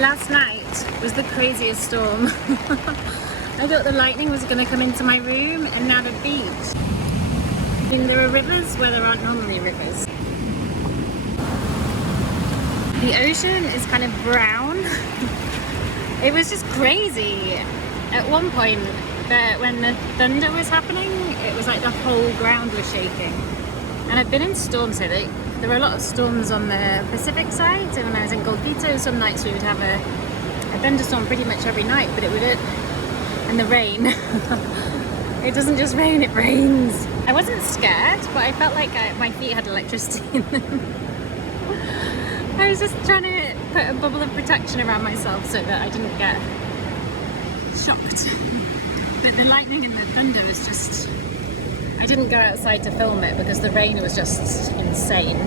Last night was the craziest storm. I thought the lightning was going to come into my room and now the beach. I mean, there are rivers where there aren't normally rivers. The ocean is kind of brown. It was just crazy. At one point, when the thunder was happening, it was like the whole ground was shaking. And I've been in storms here. There were a lot of storms on the Pacific side, and when I was in Golfito, some nights we would have a thunderstorm pretty much every night, but and the rain. It doesn't just rain, it rains. I wasn't scared, but I felt like my feet had electricity in them. I was just trying to put a bubble of protection around myself so that I didn't get shocked. But the lightning and the thunder was just... I didn't go outside to film it because the rain was just insane.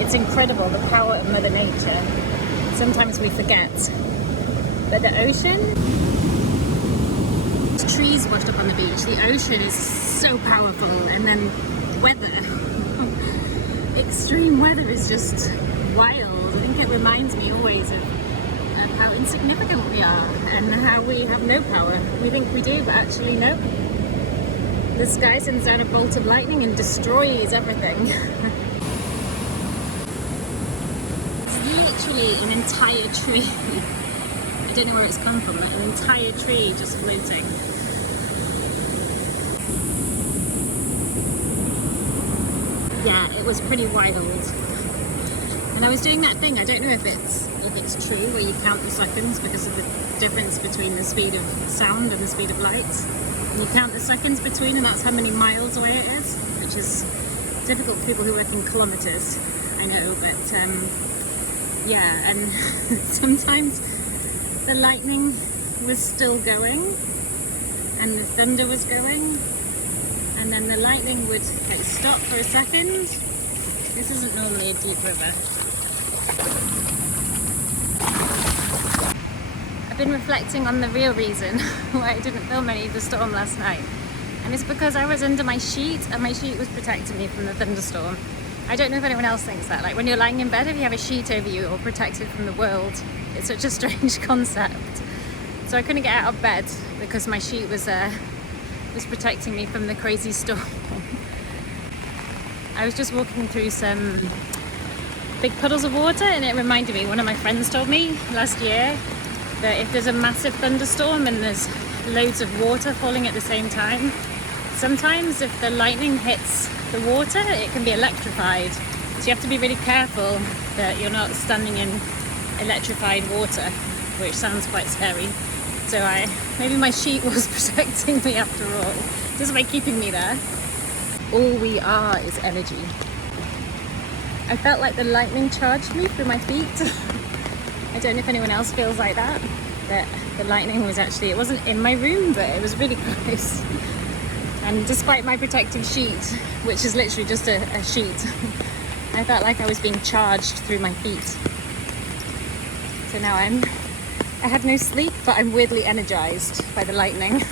It's incredible, the power of Mother Nature. Sometimes we forget. But the ocean, trees washed up on the beach. The ocean is so powerful, and then weather. Extreme weather is just wild. I think it reminds me always of how insignificant we are and how we have no power. We think we do, but actually no. The sky sends down a bolt of lightning and destroys everything. It's literally an entire tree. I don't know where it's come from, an entire tree just floating. Yeah, it was pretty wild. And I was doing that thing, I don't know if it's true, where you count the seconds because of the difference between the speed of sound and the speed of light. And you count the seconds between, and that's how many miles away it is, which is difficult for people who work in kilometers, I know, but yeah, and sometimes the lightning was still going, and the thunder was going, and then the lightning would stop for a second. This isn't normally a deep river. I've been reflecting on the real reason why I didn't film any of the storm last night. And it's because I was under my sheet, and my sheet was protecting me from the thunderstorm. I don't know if anyone else thinks that. Like when you're lying in bed, if you have a sheet over you or protected from the world, it's such a strange concept. So I couldn't get out of bed because my sheet was protecting me from the crazy storm. I was just walking through some big puddles of water, and it reminded me, one of my friends told me last year that if there's a massive thunderstorm and there's loads of water falling at the same time, sometimes if the lightning hits the water, it can be electrified. So you have to be really careful that you're not standing in electrified water, which sounds quite scary. So maybe my sheet was protecting me after all, just by keeping me there. All we are is energy. I felt like the lightning charged me through my feet. I don't know if anyone else feels like that. That the lightning was actually, it wasn't in my room, but it was really close. And despite my protective sheet, which is literally just a sheet, I felt like I was being charged through my feet. So now I had no sleep, but I'm weirdly energized by the lightning.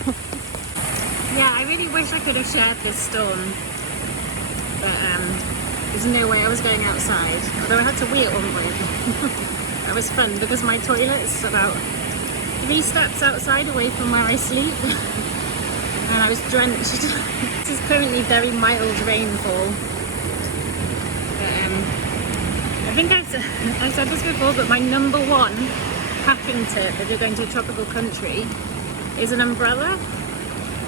Yeah, I really wish I could have shared this storm, but there's no way I was going outside, although I had to wee at one point. That was fun because my toilet's about 3 steps outside away from where I sleep, and I was drenched. This is currently very mild rainfall, but I think I've said this before, but my number one packing tip if you're going to a tropical country is an umbrella.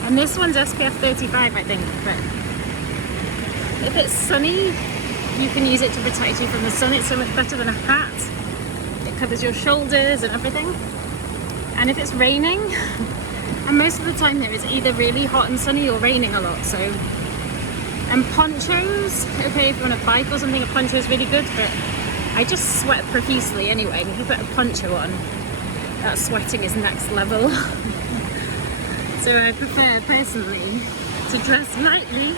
And this one's SPF 35, I think, but if it's sunny, you can use it to protect you from the sun. It's so much better than a hat. It covers your shoulders and everything. And if it's raining, and most of the time there it's either really hot and sunny or raining a lot, so. And ponchos, okay, if you're on a bike or something, a poncho is really good, but I just sweat profusely anyway. And if you put a poncho on, that sweating is next level. So I prefer, personally, to dress lightly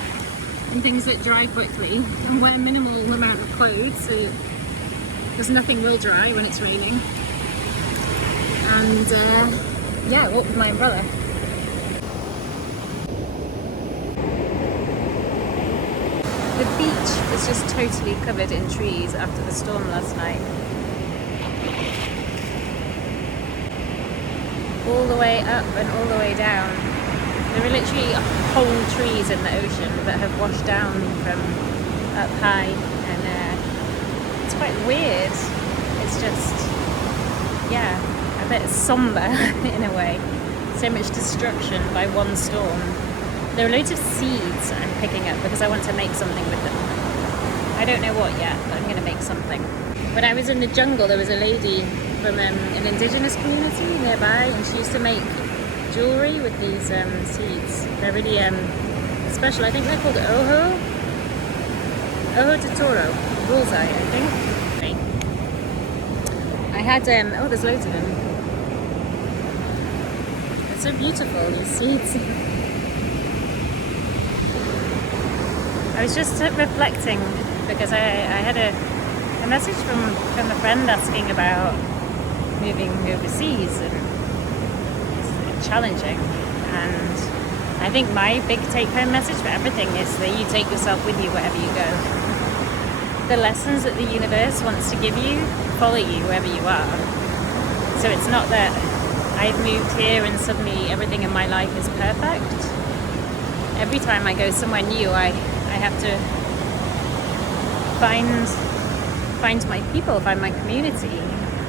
in things that dry quickly and wear minimal amount of clothes because nothing will dry when it's raining. And yeah, walk with my umbrella. The beach was just totally covered in trees after the storm last night. all the way up and all the way down. There are literally whole trees in the ocean that have washed down from up high, and it's quite weird. It's just, yeah, a bit somber in a way. So much destruction by one storm. There are loads of seeds I'm picking up because I want to make something with them. I don't know what yet, but I'm going to make something. When I was in the jungle, there was a lady from an indigenous community nearby, and she used to make jewelry with these seeds. They're really special. I think they're called Ojo de Toro, bullseye, I think. I had, oh, there's loads of them. It's so beautiful, these seeds. I was just reflecting because I had a message from a friend asking about moving overseas, and it's challenging. And I think my big take-home message for everything is that you take yourself with you wherever you go. The lessons that the universe wants to give you follow you wherever you are. So it's not that I've moved here and suddenly everything in my life is perfect. Every time I go somewhere new, I have to find my people, find my community,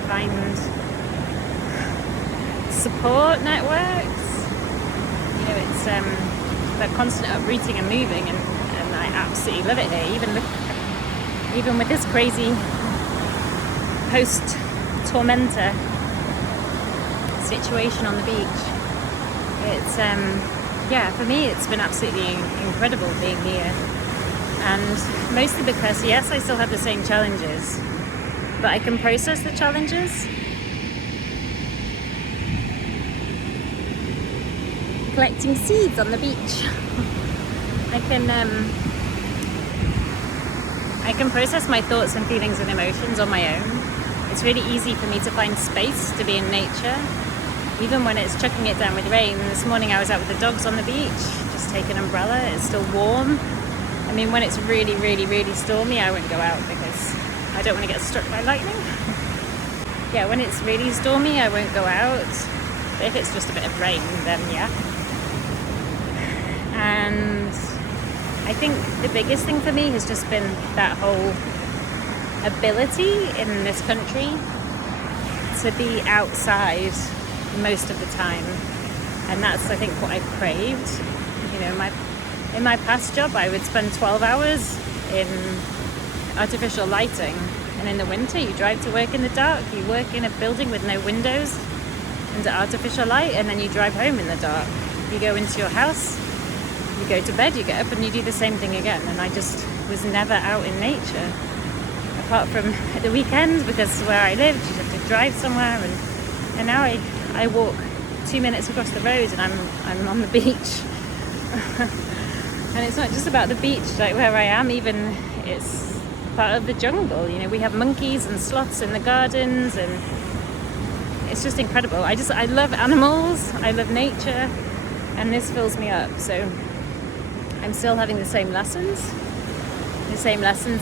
find support networks. You know, it's that constant uprooting and moving, and I absolutely love it here. Even with this crazy post-tormenta situation on the beach, it's yeah, for me it's been absolutely incredible being here. And mostly because, yes, I still have the same challenges, but I can process the challenges. Collecting seeds on the beach. I can process my thoughts and feelings and emotions on my own. It's really easy for me to find space to be in nature, even when it's chucking it down with rain. This morning I was out with the dogs on the beach, just take an umbrella, it's still warm. I mean, when it's really, really, really stormy, I won't go out because I don't want to get struck by lightning. Yeah, when it's really stormy, I won't go out. But if it's just a bit of rain, then yeah. And I think the biggest thing for me has just been that whole ability in this country to be outside most of the time. And that's, I think, what I've craved. You know, in my past job, I would spend 12 hours in artificial lighting. And in the winter, you drive to work in the dark. You work in a building with no windows under artificial light, and then you drive home in the dark. You go into your house, you go to bed, you get up and you do the same thing again. And I just was never out in nature, apart from at the weekends, because where I lived, you have to drive somewhere. And now I walk 2 minutes across the road and I'm on the beach. And it's not just about the beach, like where I am, even it's part of the jungle. You know, we have monkeys and sloths in the gardens, and it's just incredible. I love animals, I love nature, and this fills me up. So I'm still having the same lessons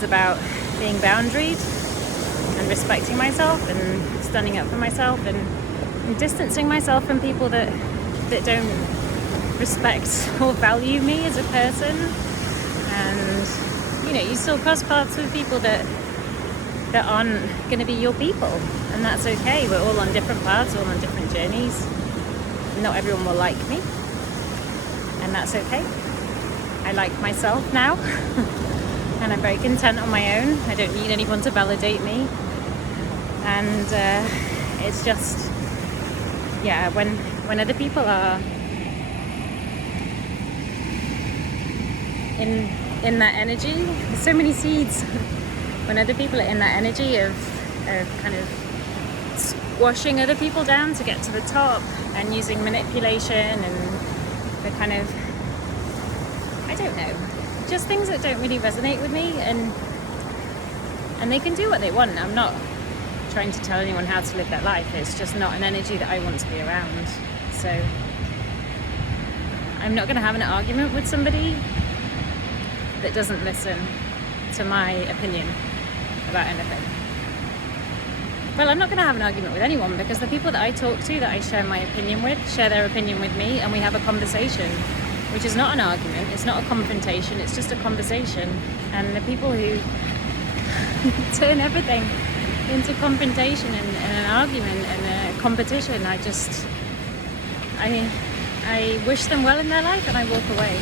about being boundaried and respecting myself and standing up for myself, and distancing myself from people that don't respect or value me as a person. And you know, you still cross paths with people that aren't going to be your people, and that's okay. We're all on different paths, all on different journeys. Not everyone will like me, and that's okay. I like myself now and I'm very content on my own. I don't need anyone to validate me. And it's just, yeah, when other people are in that energy, there's so many seeds. When other people are in that energy of kind of squashing other people down to get to the top, and using manipulation and the kind of, I don't know, just things that don't really resonate with me, and they can do what they want. I'm not trying to tell anyone how to live their life. It's just not an energy that I want to be around. So I'm not going to have an argument with somebody that doesn't listen to my opinion about anything. Well, I'm not going to have an argument with anyone, because the people that I talk to, that I share my opinion with, share their opinion with me, and we have a conversation, which is not an argument, it's not a confrontation, it's just a conversation. And the people who turn everything into confrontation and an argument and a competition, I wish them well in their life and I walk away.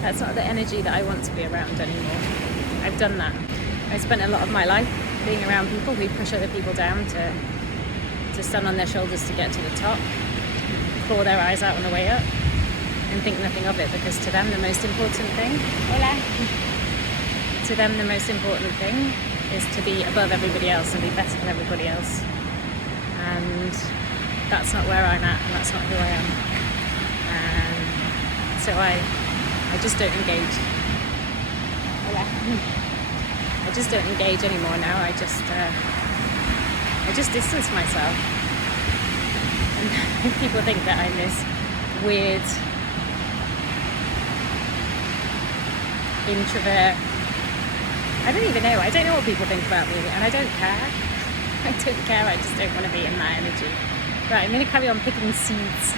That's not the energy that I want to be around anymore. I've done that. I spent a lot of my life being around people who push other people down to stand on their shoulders to get to the top, claw their eyes out on the way up, and think nothing of it, because to them the most important thing, to them the most important thing is to be above everybody else and be better than everybody else. And that's not where I'm at, and that's not who I am. And so I just don't engage. I just don't engage anymore now. I just distance myself. And people think that I'm this weird introvert. I don't even know. I don't know what people think about me, and I don't care. I don't care. I just don't want to be in that energy. Right, I'm going to carry on picking seeds.